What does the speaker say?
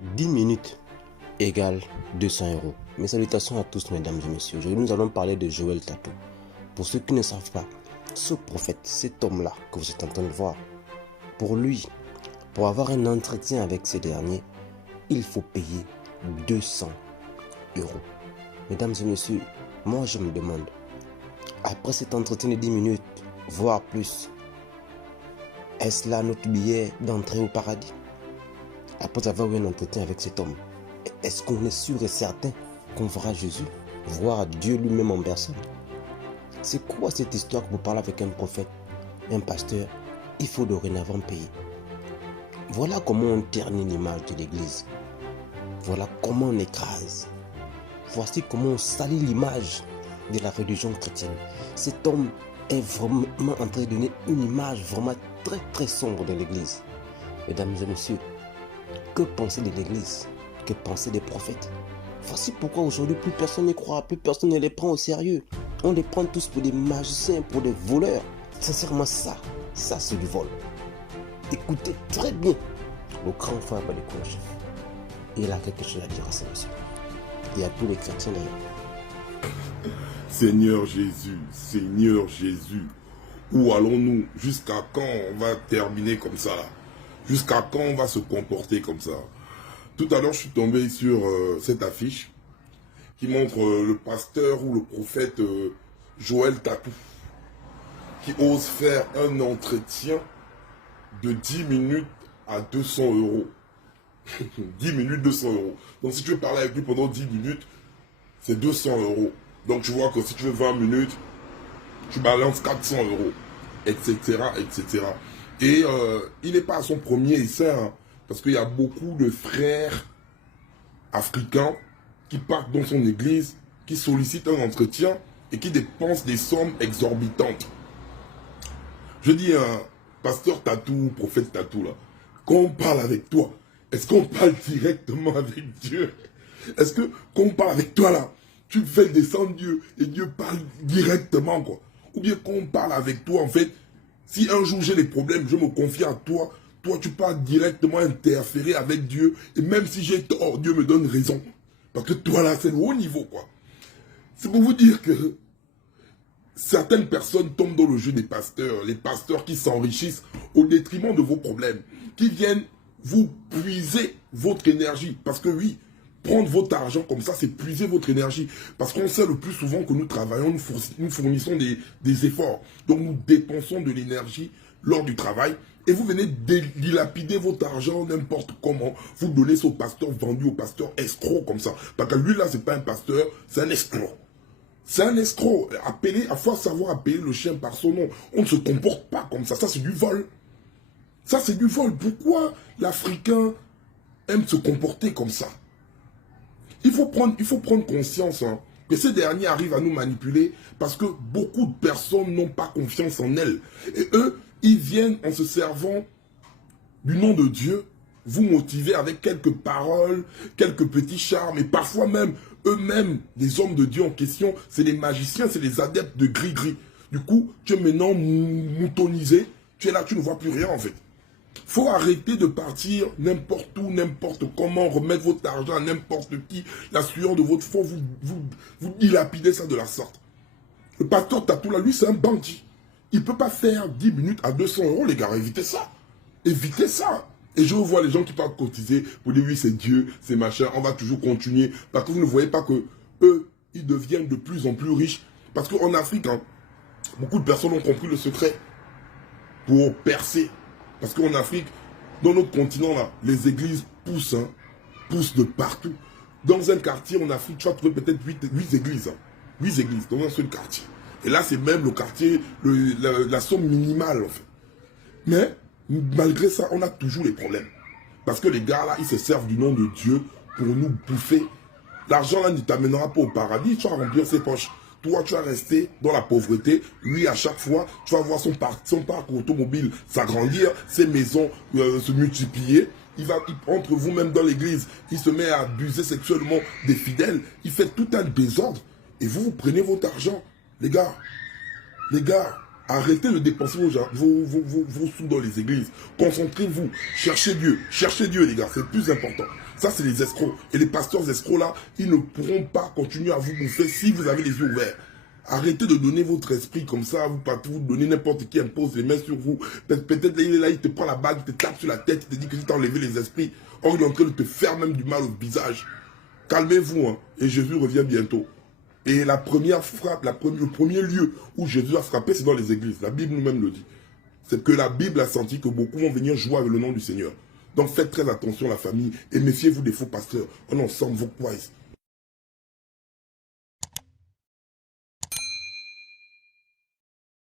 10 minutes égale 200 euros. Mes salutations à tous, mesdames et messieurs. Aujourd'hui, nous allons parler de Joël Tatou. Pour ceux qui ne savent pas, ce prophète, cet homme-là que vous êtes en train de voir, pour lui, pour avoir un entretien avec ces derniers, il faut payer 200 euros. Mesdames et messieurs, moi je me demande, après cet entretien de 10 minutes, voire plus, est-ce là notre billet d'entrée au paradis? Après avoir eu un entretien avec cet homme, est-ce qu'on est sûr et certain qu'on verra Jésus, voir Dieu lui-même en personne? C'est quoi cette histoire que vous parlez avec un prophète, un pasteur? Il faut dorénavant payer. Voilà comment on ternit l'image de l'église. Voilà comment on écrase. Voici comment on salit l'image de la religion chrétienne. Cet homme est vraiment en train de donner une image vraiment très sombre de l'église. Mesdames et messieurs, que penser de l'église? Que penser des prophètes? Voici pourquoi aujourd'hui plus personne n'y croit, plus personne ne les prend au sérieux. On les prend tous pour des magiciens, pour des voleurs. Sincèrement, ça c'est du vol. Écoutez très bien le grand frère Balikoche. Il a quelque chose à dire à ces messieurs. Et à tous les chrétiens d'ailleurs. Seigneur Jésus, où allons-nous? Jusqu'à quand on va terminer comme ça là? Jusqu'à quand on va se comporter comme ça? Tout à l'heure, je suis tombé sur cette affiche qui montre le pasteur ou le prophète Joël Tatou qui ose faire un entretien de 10 minutes à 200 euros. 10 minutes, 200 euros. Donc si tu veux parler avec lui pendant 10 minutes, c'est 200 euros. Donc tu vois que si tu veux 20 minutes, tu balances 400 euros, etc. etc. Et il n'est pas à son premier essai, hein, parce qu'il y a beaucoup de frères africains qui partent dans son église, qui sollicitent un entretien et qui dépensent des sommes exorbitantes. Je dis, pasteur Tatou, prophète Tatou, là, quand on parle avec toi, est-ce qu'on parle directement avec Dieu? Est-ce que quand on parle avec toi, là, tu fais descendre Dieu et Dieu parle directement, quoi? Ou bien quand on parle avec toi, en fait, si un jour j'ai des problèmes, je me confie à toi, toi tu peux directement interférer avec Dieu, et même si j'ai tort, Dieu me donne raison. Parce que toi là, c'est le haut niveau, quoi. C'est pour vous dire que certaines personnes tombent dans le jeu des pasteurs, les pasteurs qui s'enrichissent au détriment de vos problèmes, qui viennent vous puiser votre énergie. Parce que oui, prendre votre argent comme ça, c'est puiser votre énergie. Parce qu'on sait le plus souvent que nous travaillons, nous fournissons des efforts. Donc nous dépensons de l'énergie lors du travail. Et vous venez dilapider votre argent n'importe comment. Vous donnez ça au pasteur vendu, au pasteur escroc comme ça. Parce que lui là, c'est pas un pasteur, c'est un escroc. C'est un escroc. Il faut savoir appeler le chien par son nom. On ne se comporte pas comme ça. Ça, c'est du vol. Ça, c'est du vol. Pourquoi l'Africain aime se comporter comme ça? Il faut prendre conscience que ces derniers arrivent à nous manipuler parce que beaucoup de personnes n'ont pas confiance en elles. Et eux, ils viennent en se servant du nom de Dieu, vous motiver avec quelques paroles, quelques petits charmes, et parfois même, eux-mêmes, les hommes de Dieu en question, c'est les magiciens, c'est les adeptes de gris-gris. Du coup, tu es maintenant moutonisé, tu es là, tu ne vois plus rien en fait. Faut arrêter de partir n'importe où, n'importe comment, remettre votre argent à n'importe qui, la sueur de votre front, vous dilapidez ça de la sorte. Le pasteur Tatou là, lui, c'est un bandit. Il ne peut pas faire 10 minutes à 200 euros, les gars, évitez ça. Évitez ça. Et je vois les gens qui parlent cotiser pour dire oui, c'est Dieu, c'est machin, on va toujours continuer. Parce que vous ne voyez pas que eux, ils deviennent de plus en plus riches. Parce qu'en Afrique, hein, beaucoup de personnes ont compris le secret pour percer. Parce qu'en Afrique, dans notre continent, là, les églises poussent, hein, poussent de partout. Dans un quartier en Afrique, tu vas trouver peut-être 8 églises. Hein, 8 églises dans un seul quartier. Et là, c'est même le quartier, la somme minimale, en fait. Mais, malgré ça, on a toujours les problèmes. Parce que les gars, là, ils se servent du nom de Dieu pour nous bouffer. L'argent, là, ne t'amènera pas au paradis. Tu vas remplir ses poches. Toi, tu vas rester dans la pauvreté. Lui, à chaque fois, tu vas voir son parc automobile s'agrandir, ses maisons se multiplier. Entre vous-même dans l'église, il se met à abuser sexuellement des fidèles. Il fait tout un désordre. Et vous prenez votre argent. Les gars, Arrêtez de dépenser vos sous dans les églises. Concentrez-vous. Cherchez Dieu, les gars. C'est le plus important. Ça, c'est les escrocs. Et les pasteurs escrocs, là, ils ne pourront pas continuer à vous bouffer si vous avez les yeux ouverts. Arrêtez de donner votre esprit comme ça, vous donnez n'importe qui impose les mains sur vous. Peut-être il est là, il te prend la bague, il te tape sur la tête, il te dit que tu t'as enlevé les esprits. Or, il est en train de te faire même du mal au visage. Calmez-vous, hein, et Jésus revient bientôt. Et la première frappe, le premier lieu où Jésus a frappé, c'est dans les églises. La Bible nous-même le dit. C'est que la Bible a senti que beaucoup vont venir jouer avec le nom du Seigneur. Donc faites très attention la famille et méfiez-vous des faux pasteurs. On ensemble vos poids.